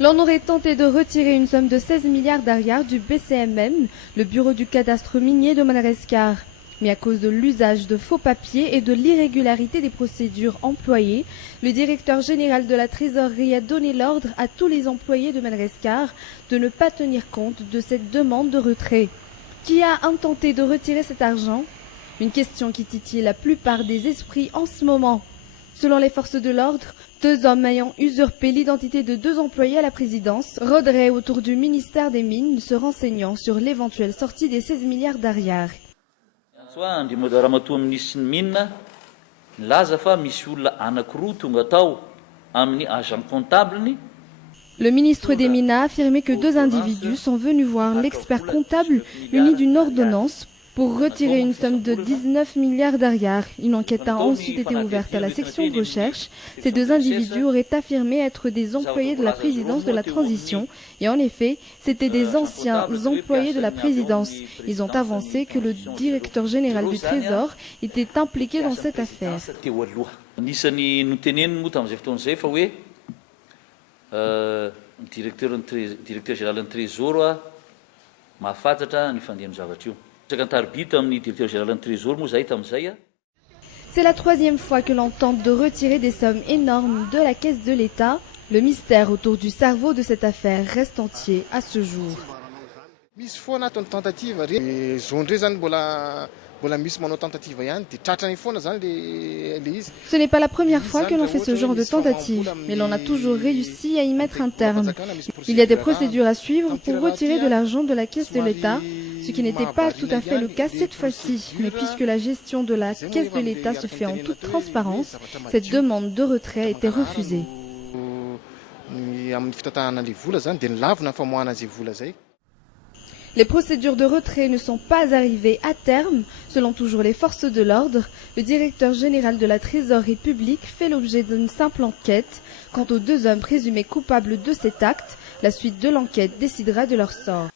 L'on aurait tenté de retirer une somme de 16 milliards d'ariars du BCMM, le bureau du cadastre minier de Madagascar. Mais à cause de l'usage de faux papiers et de l'irrégularité des procédures employées, le directeur général de la trésorerie a donné l'ordre à tous les employés de Madagascar de ne pas tenir compte de cette demande de retrait. Qui a intenté de retirer cet argent? Une question qui titille la plupart des esprits en ce moment. Selon les forces de l'ordre, 2 hommes ayant usurpé l'identité de 2 employés à la présidence rôderaient autour du ministère des Mines, se renseignant sur l'éventuelle sortie des 16 milliards d'ariars. Le ministre des Mines a affirmé que 2 individus sont venus voir l'expert comptable muni d'une ordonnance pour retirer une somme de 19 milliards d'ariars. Une enquête a ensuite été ouverte à la section de recherche. Ces 2 individus auraient affirmé être des employés de la présidence de la transition. Et en effet, c'étaient des anciens employés de la présidence. Ils ont avancé que le directeur général du Trésor était impliqué dans cette affaire. C'est la 3e fois que l'on tente de retirer des sommes énormes de la caisse de l'État. Le mystère autour du cerveau de cette affaire reste entier à ce jour. Ce n'est pas la première fois que l'on fait ce genre de tentative, mais l'on a toujours réussi à y mettre un terme. Il y a des procédures à suivre pour retirer de l'argent de la caisse de l'État, ce qui n'était pas tout à fait le cas cette fois-ci. Mais puisque la gestion de la caisse de l'État se fait en toute transparence, cette demande de retrait a été refusée. Les procédures de retrait ne sont pas arrivées à terme. Selon toujours les forces de l'ordre, le directeur général de la trésorerie publique fait l'objet d'une simple enquête. Quant aux 2 hommes présumés coupables de cet acte, la suite de l'enquête décidera de leur sort.